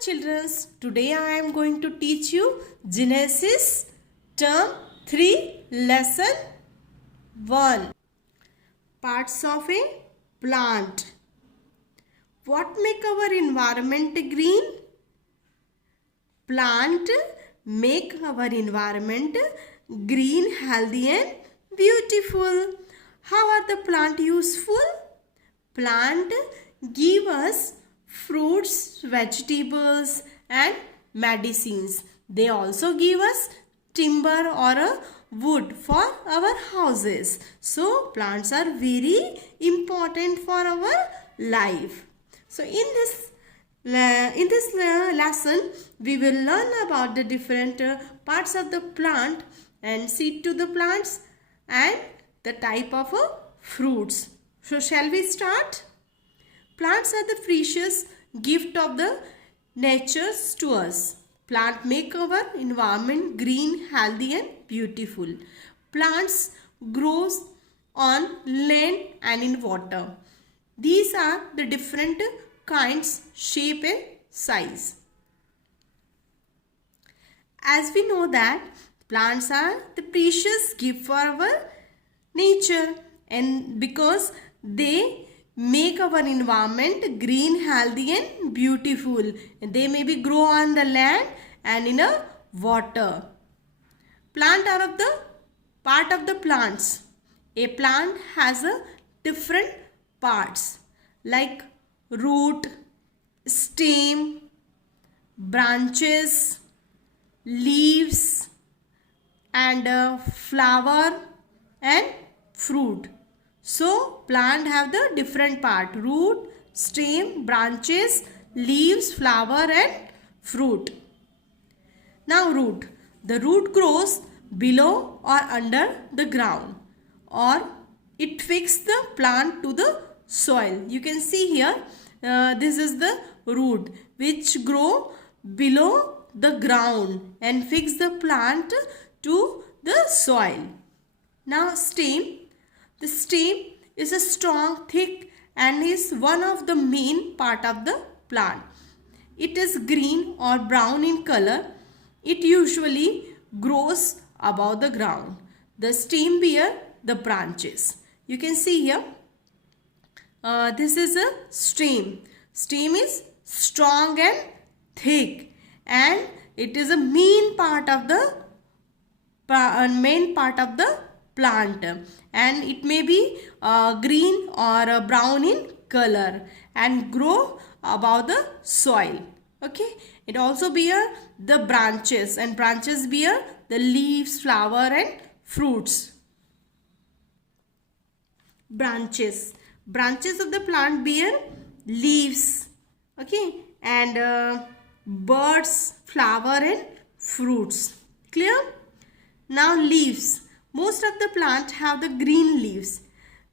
children, today I am going to teach you Genesis term 3 lesson 1. Parts of a plant. What make our environment green? Plant make our environment green, healthy and beautiful. How are the plant useful? Plant give us fruits, vegetables and medicines. They also give us timber or a wood for our houses. So plants are very important for our life. So in this lesson we will learn about the different parts of the plant and seed to the plants and the type of fruits. So shall we start? Plants are the precious gift of the nature to us. Plants make our environment green, healthy and beautiful. Plants grow on land and in water. These are the different kinds, shape and size. As we know that plants are the precious gift for our nature, and because they make our environment green, healthy and beautiful. They may be grow on the land and in a water. Plant are of the part of the plants. A plant has a different parts like root, stem, branches, leaves and flower and fruit. So plant have the different part: root, stem, branches, leaves, flower and fruit. Now root. The root grows below or under the ground, or it fixes the plant to the soil. You can see here this is the root which grow below the ground and fix the plant to the soil. Now stem. The stem is a strong, thick and is one of the main part of the plant. It is green or brown in color. It usually grows above the ground. The stem bear the branches. You can see here, this is a stem. Stem is strong and thick and it is a main part of the plant, and it may be green or brown in color and grow above the soil. Okay, it also bear the branches, and branches bear the leaves, flower and fruits. Branches of the plant bear leaves, okay, and birds, flower and fruits. Clear? Now leaves. Most of the plant have the green leaves.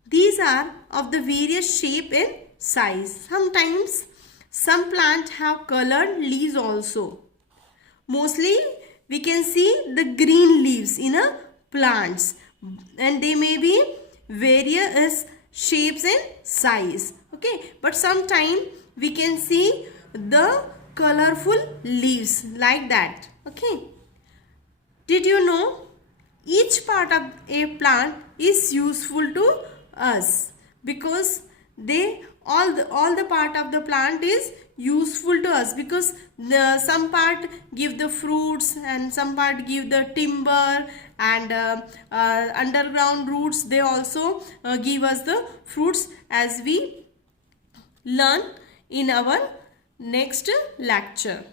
These are of the various shape and size. Sometimes some plant have colored leaves also. Mostly we can see the green leaves in a plants, and they may be various shapes and size. Okay, but sometimes we can see the colorful leaves like that. Okay, did you know each part of a plant is useful to us because all the part of the plant is useful to us, because some part give the fruits and some part give the timber, and underground roots they also give us the fruits, as we learn in our next lecture.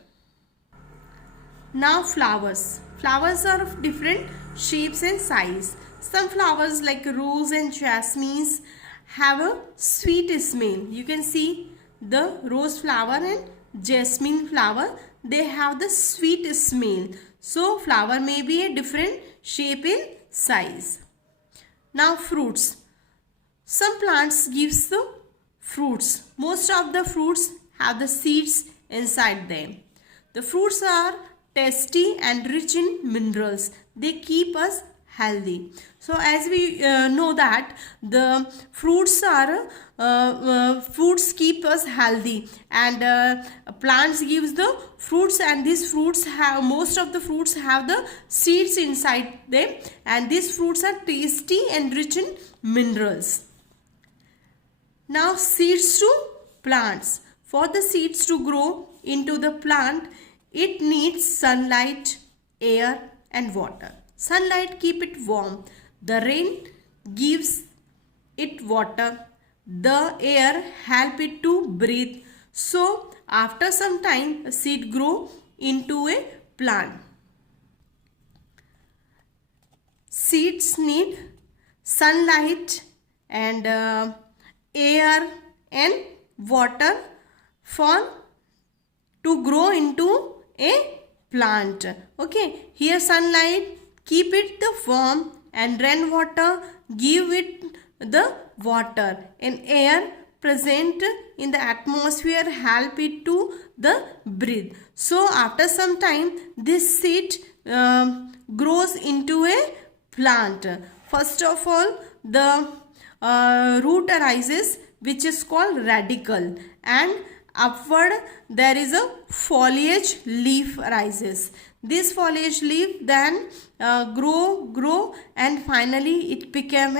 Now flowers. Flowers are of different shapes and size. Some flowers like rose and jasmines have a sweet smell. You can see the rose flower and jasmine flower, they have the sweet smell. So flower may be a different shape and size. Now fruits. Some plants gives the fruits. Most of the fruits have the seeds inside them. The fruits are tasty and rich in minerals. They keep us healthy. So as we know that the fruits are fruits keep us healthy, and plants gives the fruits, and these fruits have, most of the fruits have the seeds inside them, and these fruits are tasty and rich in minerals. Now seeds to plants. For the seeds to grow into the plant, it needs sunlight, air and water. Sunlight keep it warm. The rain gives it water. The air help it to breathe. So after some time, a seed grow into a plant. Seeds need sunlight and air and water for to grow into a plant. Okay, here sunlight keep it the warm, and rainwater give it the water, and air present in the atmosphere help it to the breathe. So after some time this seed grows into a plant. First of all, the root arises, which is called radicle, and upward there is a foliage leaf arises. This foliage leaf then grow and finally it became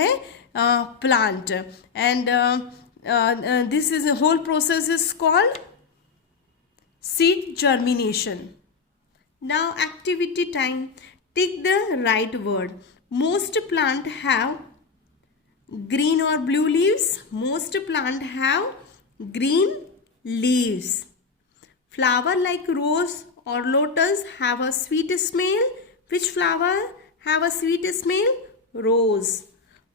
a plant, and this is a whole process is called seed germination. Now activity time. Take the right word. Most plant have green or blue leaves. Most plant have green leaves. Flower like rose or lotus have a sweet smell. Which flower have a sweet smell? Rose.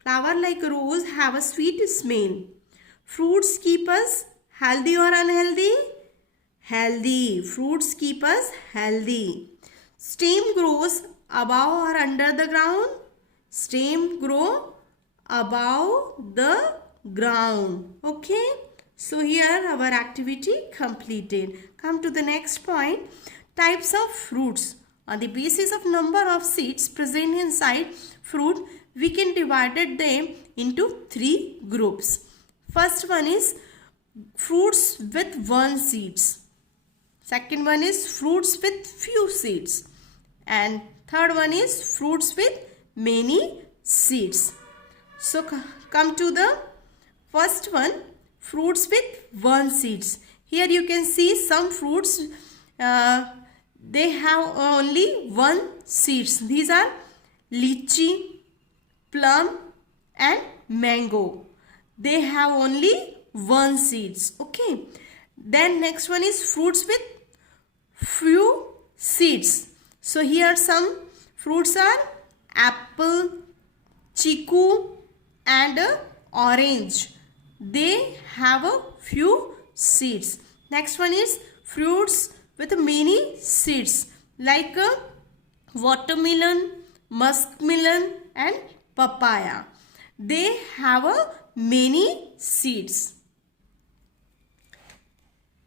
Flower like rose have a sweet smell. Fruits keep us healthy or unhealthy? Healthy. Fruits keep us healthy. Stem grows above or under the ground? Stem grow above the ground. Okay. So here our activity completed. Come to the next point. Types of fruits. On the basis of number of seeds present inside fruit, we can divide them into three groups. First one is fruits with one seeds. Second one is fruits with few seeds. And third one is fruits with many seeds. So come to the first one, fruits with one seeds. Here you can see some fruits they have only one seeds. These are lychee, plum and mango. They have only one seeds. Okay. Then next one is fruits with few seeds. So here some fruits are apple, chiku and orange. They have a few seeds. Next one is fruits with many seeds like watermelon, muskmelon and papaya. They have a many seeds.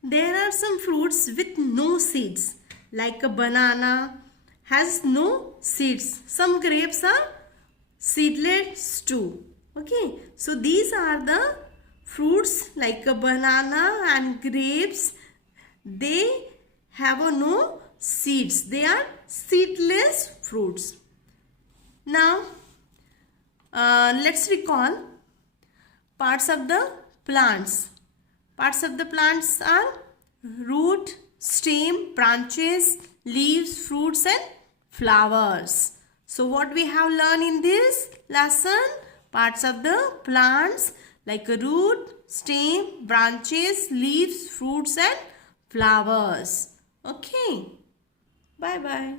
There are some fruits with no seeds like a banana has no seeds. Some grapes are seedless too. Okay, so these are the fruits like a banana and grapes. They have no seeds. They are seedless fruits. Now let's recall parts of the plants. Parts of the plants are root, stem, branches, leaves, fruits and flowers. So what we have learned in this lesson? Parts of the plants like a root, stem, branches, leaves, fruits and flowers. Okay. Bye bye.